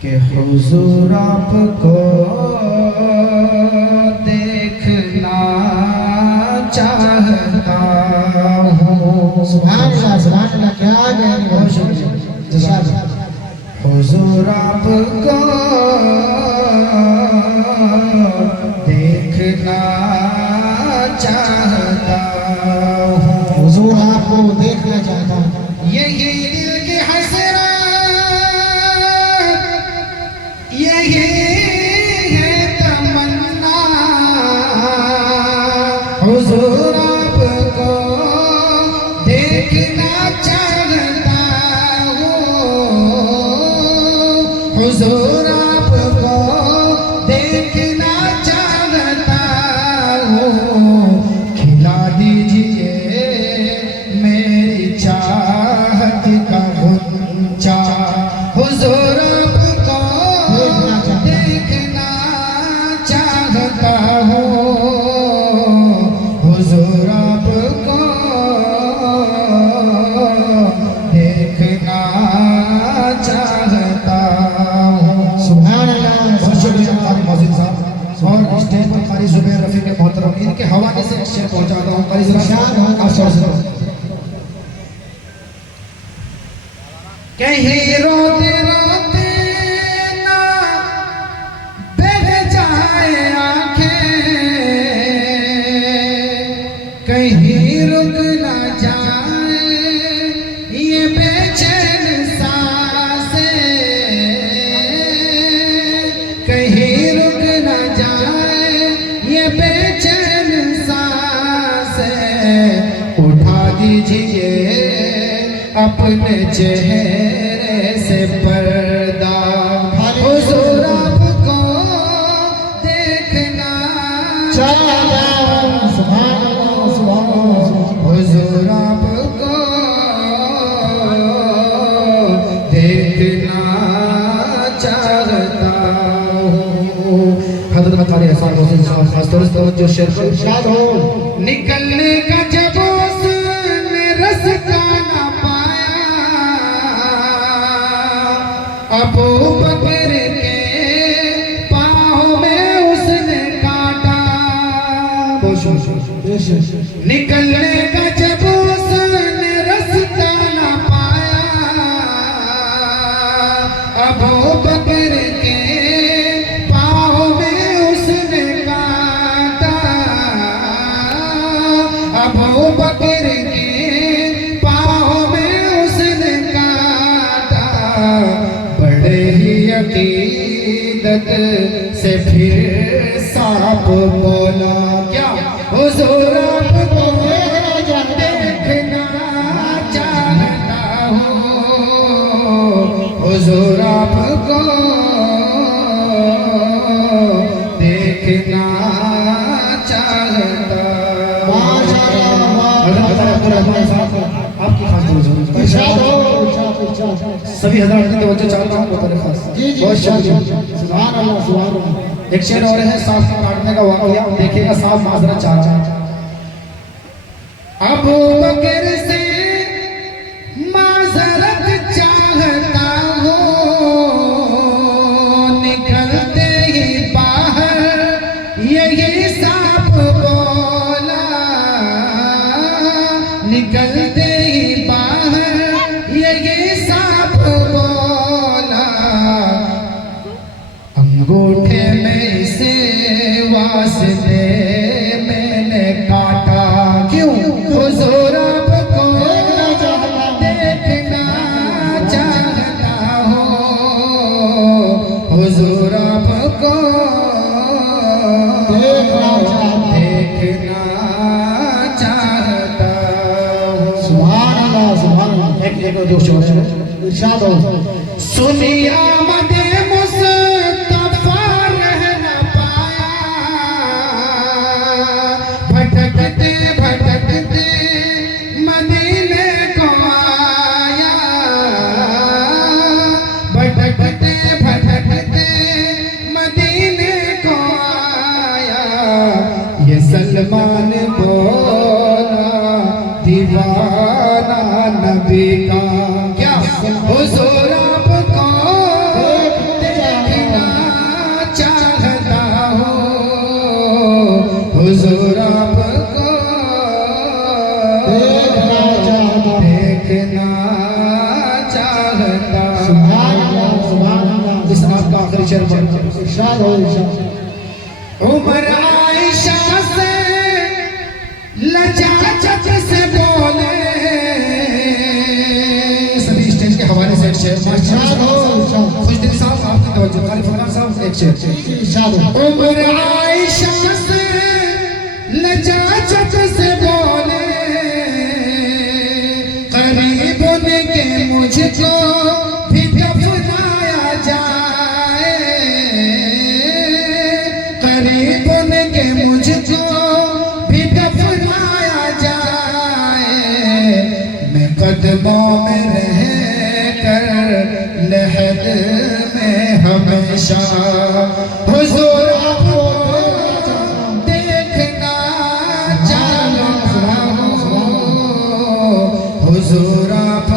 कि हुजूर आपको देखना चाहता हूँ। सुभान अल्लाह, क्या गहरी भाषा। हुजूर आपको देखना चाहता हूँ। हुजूर आपको देखना चाहता हूँ। यही दिल की हसरत, यही है तमन्ना। हुजूर आपको देखना चाहता हूँ। हुजूर आपको देखना चाहता हूँ। खिला दीजिए मेरी चाहत का गुंचा। हुजूर आपको देखना चाहता हूँ। हुजूर आपको देखना चाहता हूँ। सुभान अल्लाह। बहुत शुक्रिया कारी मौजूद साहब। और स्टेज पर कारी जुबैर रफी के मोहतरम, इनके हवाले से शेर पहुंचाता हूँ। कारी ज़रा कहीं रोते रोते ना बह जाए आंखें, कहीं रुक ना जाए ये बेचैन सांसें, कहीं रुक ना जाए ये बेचैन सांसें। उठा दीजिए अपने चेहरे से पर्दा। हुजूर आपको देखना चाहता हूँ। सुभान अल्लाह, सुभान अल्लाह। हुजूर आपको देखना चाहता हूँ। हज़रत कारी हसन मोहसिन साहब खास तौर से तवज्जो शेर पर इरशाद हो। निकलने का जब उसने रास्ता ना पाया, अबू बकर के पाँव में उसने काटा। निकलने का जब उसने रास्ता ना पाया, अबू बकर के पाँव में उसने काटा। अबू बकर के पाँव में उसने काटा। बड़े ही अकीदत से फिर सांप बोला, क्या हुजूर आपको देखना चाहता हूँ। हुजूर आपको देखना चाहता हूँ। आपकी खास तवज्जो। इरशाद हो। इरशाद। सभी हज़रात की तवज्जो चाहता हूँ बहुत खास। जी जी। बहुत शुक्रिया। सुभान अल्लाह, सुभान अल्लाह। एक शेर और है सांप काटने का वाक़या। देखिएगा सांप माजरत चाहता है। अबू बकर से माजरत चाहता हूँ। निकलते ही बाहर यही सांप बोला। निकलते ही बाहर यही सांप बोला। अंगूठे में से वास्ते मैंने काटा। क्यों? हुजूर आपको देखना चाहता हूँ। हुजूर आपको देखना चाहता हूँ। सुभान अल्लाह, सुभान अल्लाह। एक और दो शेर है। इरशाद हो। सुनिया मदे मुस्तफा रह न पाया। भटकते भटकते मदीने को आया। भटकते भटकते मदीने को आया। ये सलमान बोला दीवाना नबी का। क्या हुजूर आपको मेरी शेर पर इरशाद हो इरशाद उमर आयशा से लजाजत से बोले सभी स्टेज के हवाले से एक शेर इरशाद हो इरशाद खुशदिल साहब आपकी तवज्जो खालिद फरमान साहब एक शेर इरशाद हो उमर आयशा से लजाजत से बोले करीब के मुझको भी दफनाया जाए करीब के मुझको भी दफनाया जाए मैं कदमों में रह कर लहद में हमेशा हुजूर आपको देखना चाहता हूँ हुजूर आप